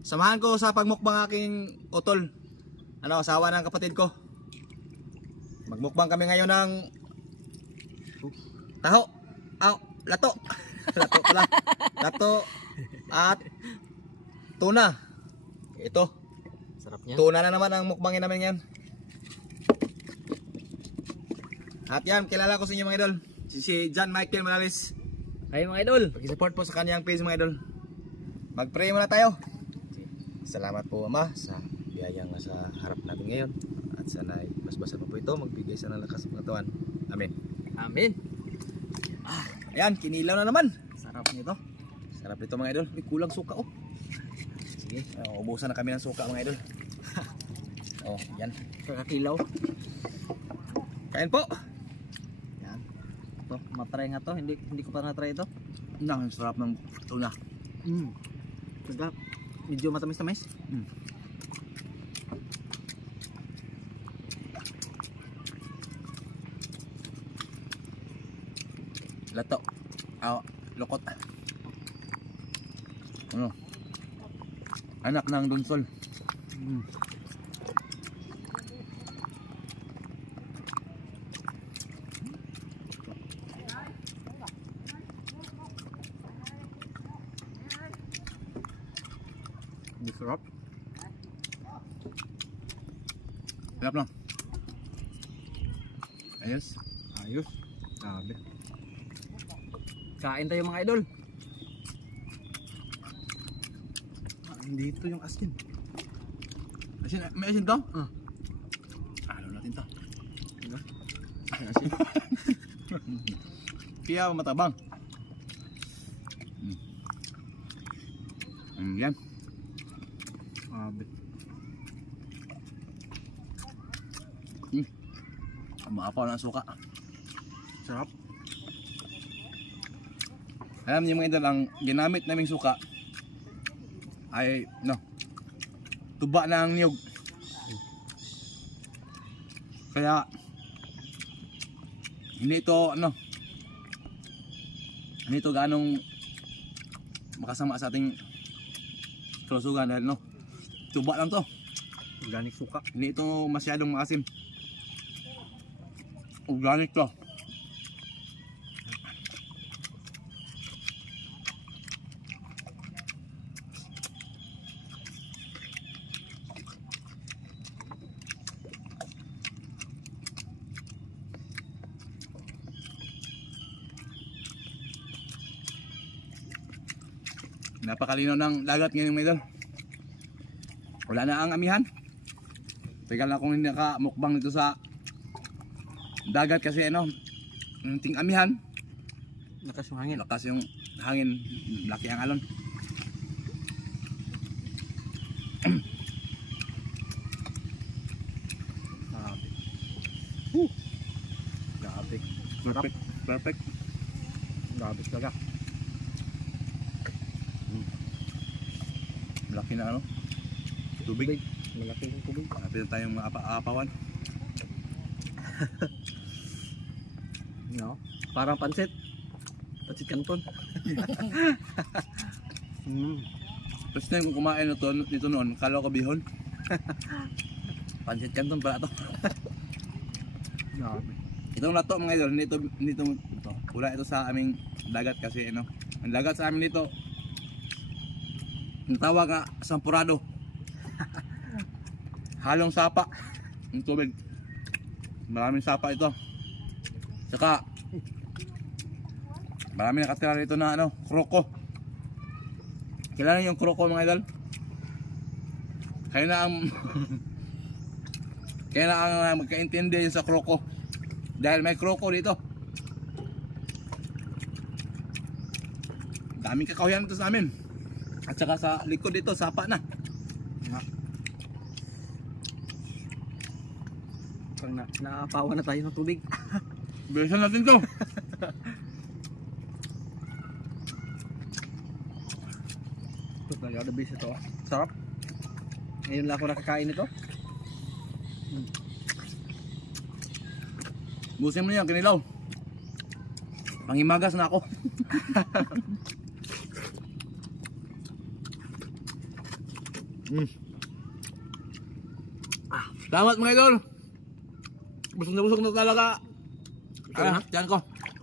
Samahan ko sa pagmukbang aking utol. Ano, asawa ng kapatid ko. Magmukbang kami ngayon ng taho. Aw, lato. lato pala. Lato at tuna. Ito, Sarap niya. tuna na naman ang mukbangin namin ngayon. At yan, kilala ko sa inyo mga idol. Si, si John Michael Morales. Ay mga idol. Pag-support po sa kanyang page mga idol. Mag-pray muna tayo. Salamat po Ama sa biyayang nasa harap natin ngayon. At sana basbasan mo po ito. Magbigay sa ng lakas ng katawan. Amen. Amin. Ayan, kinilaw na naman. Sarap nito. Sarap nito mga idol. May kulang suka oh. Sige. Uh, ubusan na kami ng suka mga idol. oh, yan. Kakakilaw. Kain po. Yan. Ito, matry nga to. Hindi hindi ko pa na-try ito. Nang sarap ng tuna. Mm. Sarap. Medyo matamis-tamis. Mm. Lato. Ah, lokot. Ano? Anak ng dunsol. Mm. Sarap. Sarap lang. Ayos. Ayos. Sabi. Kain tayo mga idol. Dito yung asin. Asin, may asin to? Ah. Ano natin to? Ay, asin. Kaya matabang. Mm. Mm, yan. Sabi. Maapaw ng suka. Sarap. Alam niyo mga idol, ang ginamit naming suka ay, no, tuba ng niyog. Kaya, hindi ito, ano, hindi ito ganong makasama sa ating kalusugan dahil, no, tuba lang to. Organic suka. Hindi ito masyadong maasim. Organic to. Napakalino ng dagat ngayon mga idol. Wala na ang amihan. Tagal na akong hindi nakamukbang dito sa dagat kasi ano, ting amihan, Lakas yung hangin. lakas yung hangin, laki ang alon. Grabe. Perfect. Perfect. Grabe talaga. Laki na ano. Tubig. Malaki yung tubig. Kapit na tayong mga apa apawan. No? Parang pansit. Pansit canton. mm. First time kong kumain nito, nito noon, kala ko bihon. Pancit canton pala to. Grabe. Itong lato mga idol, nito, nito, ito, wala ito sa aming dagat kasi ano. Ang dagat sa amin dito, ang tawag nga sampurado. Halong sapa. Ang tubig. Maraming sapa ito. Saka, marami nakatira rito na ano, kroko. Kilala yung kroko mga idol? Kayo na ang Kaya na ang uh, magkaintindi sa kroko. Dahil may kroko dito. Daming kakahuyan dito sa amin. At saka sa likod dito, sapa na. Parang na, naapawan na tayo ng tubig. Bilisan natin to. Ito talaga the best ito. ah. Sarap. Ngayon lang ako nakakain ito. Busin mo niyan, kinilaw. Pangimagas na ako. Mm. Ah, salamat mga idol. Busog na busog na talaga. Ikaw na? Ah, tiyan ko.